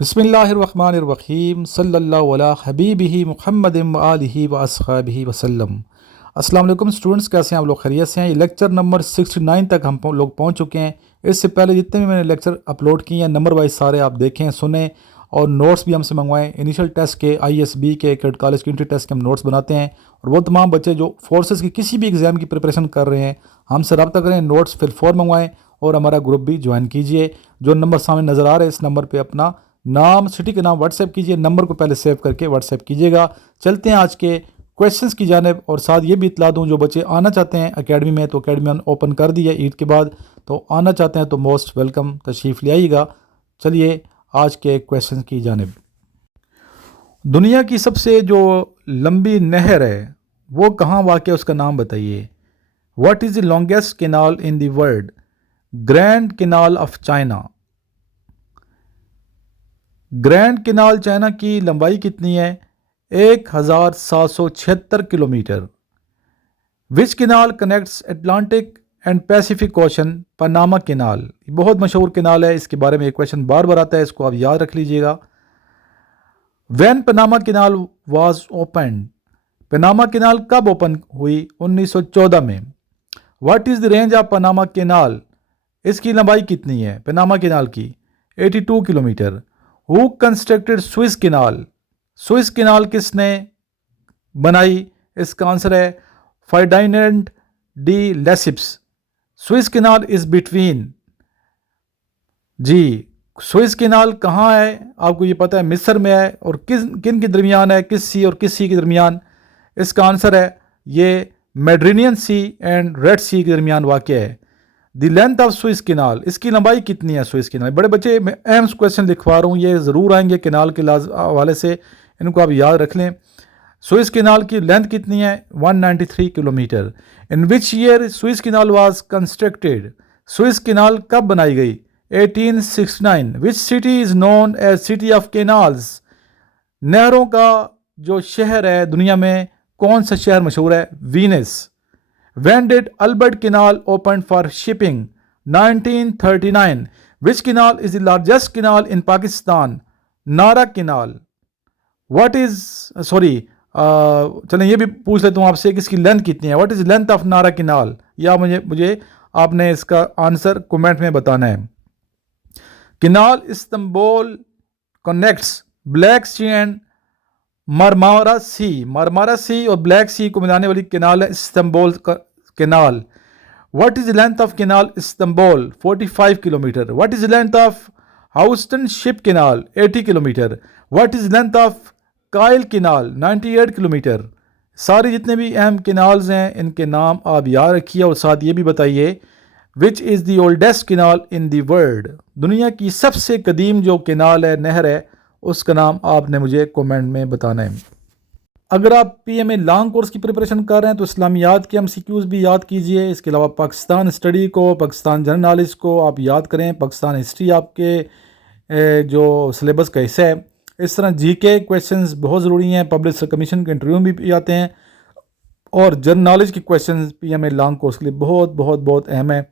बिस्मिल्लाहिर्रहमानिर्रहीम सल्लल्लाहु अला हबीबिही मुहम्मदिन व आलिही व अस्हाबिही वसल्लम। अस्सलाम वालेकुम स्टूडेंट्स, कैसे हैं आप लोग? खैरियत से हैं? ये लेक्चर नंबर 69 तक हम लोग पहुंच चुके हैं। इससे पहले जितने भी मैंने लेक्चर अपलोड किए हैं नंबर वाइज सारे आप देखें, सुने और नोट्स भी हमसे मंगवाएं। इनिशियल टेस्ट के, ISB के, कैडेट कॉलेज के एंट्री टेस्ट के हम नोट्स बनाते हैं। और वो तमाम बच्चे जो फोर्सेस की किसी भी एग्ज़ाम की प्रिपरेशन कर रहे हैं हमसे रब्ता करें, नोट्स फिल फॉर मंगवाएँ और हमारा ग्रुप भी ज्वाइन कीजिए। जो नंबर सामने नज़र आ रहे हैं इस नंबर पर अपना नाम, सिटी के नाम व्हाट्सएप कीजिए। नंबर को पहले सेव करके व्हाट्सएप कीजिएगा। चलते हैं आज के क्वेश्चंस की जानिब। और साथ ये भी इतला दूँ, जो बच्चे आना चाहते हैं एकेडमी में, तो एकेडमी ओपन कर दी है ईद के बाद, तो आना चाहते हैं तो मोस्ट वेलकम, तशरीफ़ ले आइएगा। चलिए आज के क्वेश्चन की जानिब। दुनिया की सबसे जो लंबी नहर है वो कहाँ वाक़ है, उसका नाम बताइए। What is the longest canal in the world? Grand canal of China. Grand canal China की लंबाई कितनी है? 1776 kilometre. Which canal connects Atlantic and Pacific ocean? Panama canal. बहुत मशहूर कैनाल है, इसके बारे में एक क्वेश्चन बार बार आता है, इसको आप याद रख लीजिएगा। When Panama Canal was open? Panama Canal कब ओपन हुई? 1914 में। What is the range of Panama Canal? इसकी लंबाई कितनी है पनामा कैनाल की? 82 kilometre. Who constructed Suez Canal? Suez Canal किसने बनाई? इसका आंसर है Ferdinand de Lesseps. Suez Canal is between, जी स्विस कैनाल कहाँ है आपको ये पता है? मिस्र में है। और किन के दरमियान है? किस सी और किस सी के दरमियान? इसका आंसर है ये मेडिटेरेनियन सी एंड रेड सी के दरमियान वाक़ है। The length of Swiss canal, इसकी लंबाई कितनी है स्विस कैनाल? बड़े बच्चे मैं अहम क्वेश्चन लिखवा रहा हूँ, ये ज़रूर आएंगे कैनाल के हवाले से, इनको आप याद रख लें। स्विस कैनाल की लेंथ कितनी है? 193 kilometre. In which year Suez canal was constructed? Suez canal कब बनाई गई? 1869। Which city is known as city of canals? नहरों का जो शहर है दुनिया में, कौन सा शहर मशहूर है? Venus. When did Albert Canal open for shipping? 1939. Which canal is the largest canal in Pakistan? Nara Canal. What is चलें ये भी पूछ लेता हूँ आपसे कि इसकी लेंथ कितनी है? What is the length of Nara Canal? या मुझे आपने इसका आंसर कमेंट में बताना है। Canal Istanbul connects Black Sea and Marmara Sea. Marmara Sea और ब्लैक सी को मिलाने वाली कैनाल है Istanbul Canal. What is the length of Canal Istanbul? 45 kilometre. What is the length of Houston Ship Canal? 80 kilometre. What is the length of Kiel Canal? 98 kilometre. सारे जितने भी अहम canals हैं इनके नाम आप याद रखिए और साथ ये भी बताइए which is the oldest canal in the world? दुनिया की सबसे कदीम जो कैनाल है, नहर है, उसका नाम आपने मुझे कमेंट में बताना है। अगर आप PMA लॉन्ग कोर्स की प्रिपरेशन कर रहे हैं तो इस्लामियात के MCQs भी याद कीजिए। इसके अलावा पाकिस्तान स्टडी को, पाकिस्तान जनरल नॉलेज को आप याद करें। पाकिस्तान हिस्ट्री आपके जो सिलेबस का हिस्सा है। इस तरह GK क्वेश्चंस बहुत ज़रूरी हैं, पब्लिक कमीशन के इंटरव्यू में भी आते हैं। और जनरल नॉलेज के क्वेश्चंस PMA लॉन्ग कोर्स के लिए बहुत बहुत बहुत अहम है।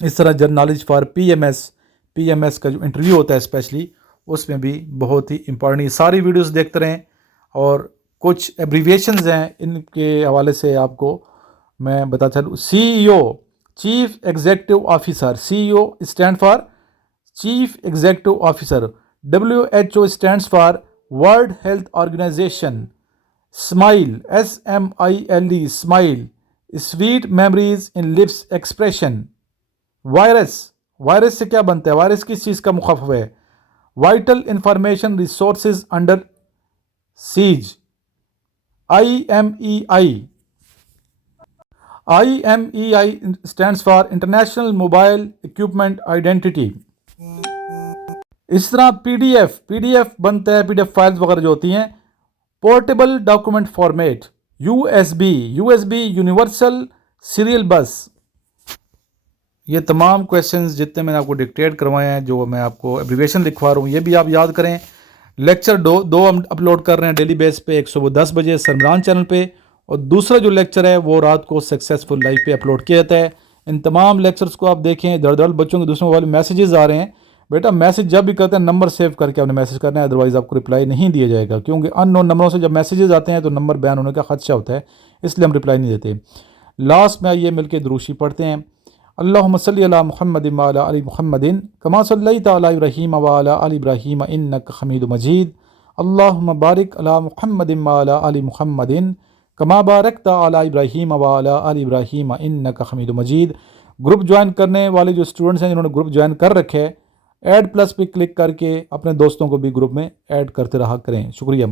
इस तरह जनरल नॉलेज फॉर PMS का जो इंटरव्यू होता है स्पेशली, उसमें भी बहुत ही इंपॉर्टेंट। सारी वीडियोस देखते रहें। और कुछ एब्रीविएशंस हैं, इनके हवाले से आपको मैं बताता चलूँ। CEO, chief executive officer. CEO stand for chief executive officer. WHO stands for world health organisation. Smile, SMILE, smile. Sweet memories in lips expression. Virus से क्या बनता है? वायरस किस चीज़ का मुखफ़फ़ है? Vital information resources under seize. IMEI stands for international mobile equipment identity. इस तरह PDF बनता है, PDF फाइल्स वगैरह जो होती हैं। Portable document format. USB universal serial बस। ये तमाम क्वेश्चंस जितने मैंने आपको डिक्टेट करवाए हैं, जो मैं आपको एब्रीविएशन लिखवा रहा हूँ, ये भी आप याद करें। लेक्चर दो हम अपलोड कर रहे हैं डेली बेस पे, एक सुबह 10 बजे सरमरान चैनल पे, और दूसरा जो लेक्चर है वो रात को सक्सेसफुल लाइव पे अपलोड किया जाता है। इन तमाम लेक्चर्स को आप देखें। दर बच्चों के दूसरों वाले मैसेजेस आ रहे हैं, बेटा मैसेज जब भी करते हैं नंबर सेव करके आपने मैसेज करना है, अदरवाइज़ आपको रिप्लाई नहीं दिया जाएगा, क्योंकि अननोन नंबरों से जब मैसेजेस आते हैं तो नंबर बैन होने का खदशा होता है, इसलिए हम रिप्लाई नहीं देते। लास्ट में आइए मिलकर दुरूशी पढ़ते हैं। अल्लाहुम्मा सल्ली अला मुहम्मदिन व अला आलि मुहम्मदिन कमा सल्लैता अला इब्राहीम व अला आलि इब्राहीम इन्नका हमीदुम मजीद। अल्लाहुम्मा बारिक अला मुहम्मदिन व अला आलि मुहम्मदिन कमा बारकता अला इब्राहीम व अला आलि इब्राहीम इन्नका हमीदुम मजीद। ग्रुप ज्वाइन करने वाले जो स्टूडेंट्स हैं जिन्होंने ग्रुप ज्वाइन कर रखे हैं, ऐड प्लस पे क्लिक करके अपने दोस्तों को भी ग्रुप में ऐड करते रहा करें। शुक्रिया।